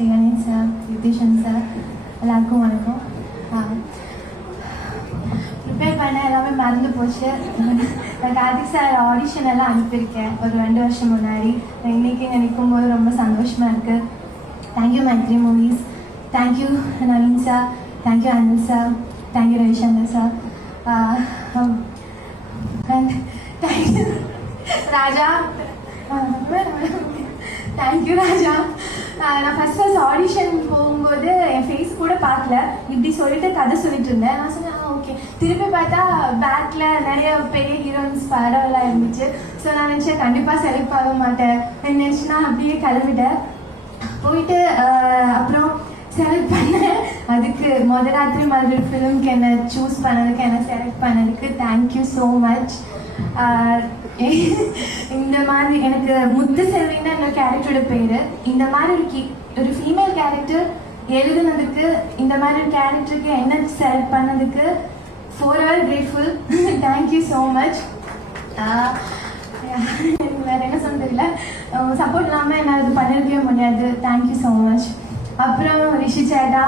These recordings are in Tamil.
ஸ்ரீகணேஷ் சார், யுத்தீஷன் சார், எல்லாருக்கும் வணக்கம். ப்ரிப்பேர் பண்ண எல்லாமே மறந்து போச்சு. நான் கார்த்திக் சார் ஆடிஷன் எல்லாம் அனுப்பியிருக்கேன் ஒரு 2 வருஷம் முன்னாடி. இன்றைக்கி நினைக்கும் போது ரொம்ப சந்தோஷமாக இருக்குது. Thank you Mythri movies, thank you Naveen sir, thank you Anil sir, thank you Ravishankar sir, and thank you Raja. Thank you Raja. நான் ஃபஸ்ட் ஆடிஷன் போகும்போது என் ஃபேஸ் கூட பார்க்கல, இப்படி சொல்லிட்டு கதை சொல்லிட்டு இருந்தேன். நான் சொன்னேன் ஓகே. திருப்பி பார்த்தா பேக்கில் நிறைய பெரிய ஹீரோயின்ஸ் படம்லாம் இருந்துச்சு. ஸோ நான் நினச்சேன் கண்டிப்பாக செலக்ட் ஆக மாட்டேன் நினச்சினா அப்படியே கிளம்பிட்டேன். போயிட்டு அப்புறம் செலக்ட் பண்ணேன். அதுக்கு ராத்திரி மாதிரி ஃபிலிம்க்கு என்னை சூஸ் பண்ணதுக்கு, என்னை செலக்ட் பண்ணதுக்கு தேங்க்யூ ஸோ மச். இந்த மாதிரி எனக்கு முத்து செல்வின்னு என்னோட கேரக்டரோட பேர். இந்த மாதிரி ஒரு ஃபீமேல் கேரக்டர் எழுதுனதுக்கு, இந்த மாதிரி ஒரு கேரக்டருக்கு என்ன செலக்ட் பண்ணதுக்கு forever grateful. Thank you so much. வேறு என்ன சொல்ல தெரியல. சப்போர்ட் இல்லாமல் என்ன அது பண்ணிருக்கவே முடியாது. Thank you so much. அப்புறம் ரிஷி சேட்டா,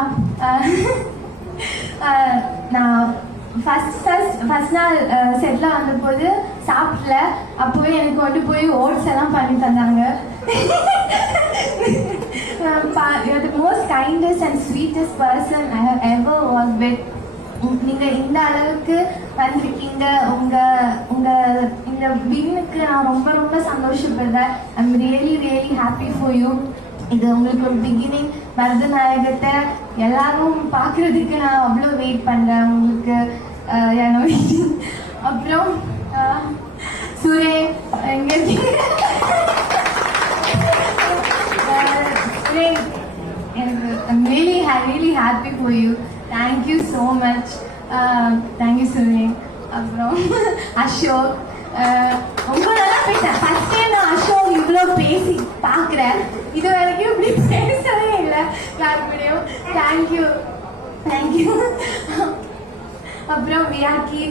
நான் ஃபஸ்ட் நாள் செட்டில் வந்தபோது சாப்பிடல. அப்போவே எனக்கு கொண்டு போய் ஓட்ஸ் எல்லாம் பண்ணி தந்தாங்க. Most kindest and sweetest person I have ever work with. நீங்கள் இந்த அளவுக்கு வந்திருக்கீங்க. இந்த வின்னுக்கு நான் ரொம்ப ரொம்ப சந்தோஷப்படுறேன். I'm really really happy for you. இது உங்களுக்கு ஒரு பிகினிங். பரதநாயகத்தை எல்லாரும் பார்க்குறதுக்கு நான் அவ்வளோ வெயிட் பண்ணுறேன். உங்களுக்கு அப்புறம் சூரே எங்கே எனக்கு I'm really happy for you. Thank you so much. Thank you Suri. அப்புறம் அசோக், ரொம்ப நல்லா பேசேன். ஃபர்ஸ்ட் டைம் நான் அசோக் இவ்வளோ பேசி பார்க்குறேன். இது வரைக்கும் இப்படி பேசவே இல்லை யாருக்கூடையும். Thank you thank you. அப்புறம் வியாக்கி,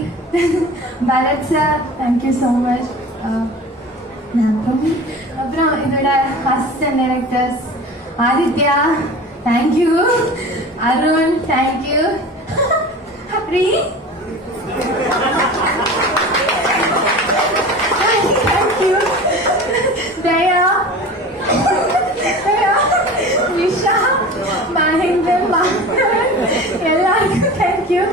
Bharath sir, thank you so much. அப்புறம் இதோட assistant directors Aditya, thank you. Arun, thank you. Hari, thank you. Daya, Visha, Mahendran, எல்லாருக்கும் தேங்க்யூ.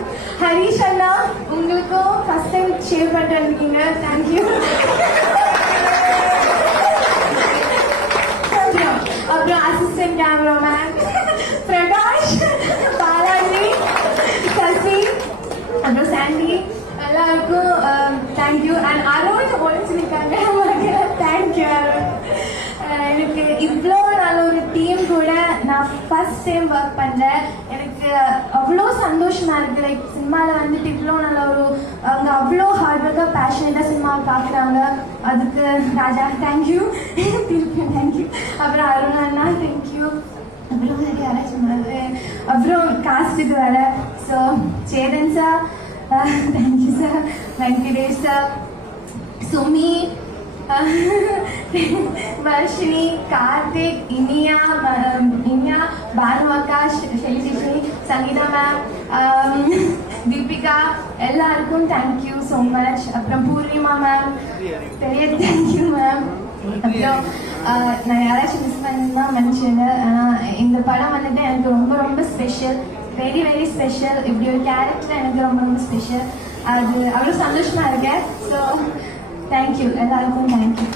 ஹரிஷ் அண்ணா, உங்களுக்கும் ஃபர்ஸ்ட் டைம் ஷேர் பண்ணிட்டு இருக்கீங்க. தேங்க்யூ. அப்புறம் அசிஸ்டன்ட் கேமராமேன் பிரகாஷ், பாலாஜி, சசி, அப்புறம் சாண்டி, எல்லாருக்கும் தேங்க்யூ. அண்ட் அருண் ஒழிச்சிருக்காங்க. தேங்க்யூ அருண். எனக்கு இவ்வளோ நல்ல ஒரு டீம் கூட நான் ஃபர்ஸ்ட் டைம் ஒர்க் பண்ணுறேன். எனக்கு அவ்வளோ சந்தோஷமாக இருக்குது. லைக் சினிமாவில் வந்துட்டு இவ்வளோ நல்ல அவங்க அவ்வளோ ஹார்ட் ஒர்க்காக பேஷனேட்டாக சினிமாவை பார்க்குறாங்க. அதுக்கு ராஜா தேங்க்யூ. திருப்பி தேங்க்யூ. அப்புறம் அருண் அண்ணா தேங்க்யூ. அப்புறம் நிறைய யாராச்சும் அப்புறம் காஸ்ட்டுக்கு வர so Chetan sir, thank you sir. Venkatesh sir, Sumi, Varshini, Karthik, Iniya, பானுவக்கா, ஷெலிஷி, சங்கீதா மேம், தீபிகா, எல்லாருக்கும் தேங்க்யூ ஸோ மச். அப்புறம் பூர்ணிமா மேம், பெரிய தேங்க்யூ மேம். அப்புறம் நான் யாராச்சும் மிஸ் பண்ணா மன்னிச்சுங்க. ஆனால் இந்த படம் வந்துட்டு எனக்கு ரொம்ப ரொம்ப ஸ்பெஷல், வெரி வெரி ஸ்பெஷல். இப்படி ஒரு கேரக்டர் எனக்கு ரொம்ப ரொம்ப ஸ்பெஷல். அது அவ்வளோ சந்தோஷமாக இருக்கேன். ஸோ தேங்க்யூ எல்லாருக்கும். தேங்க்யூ.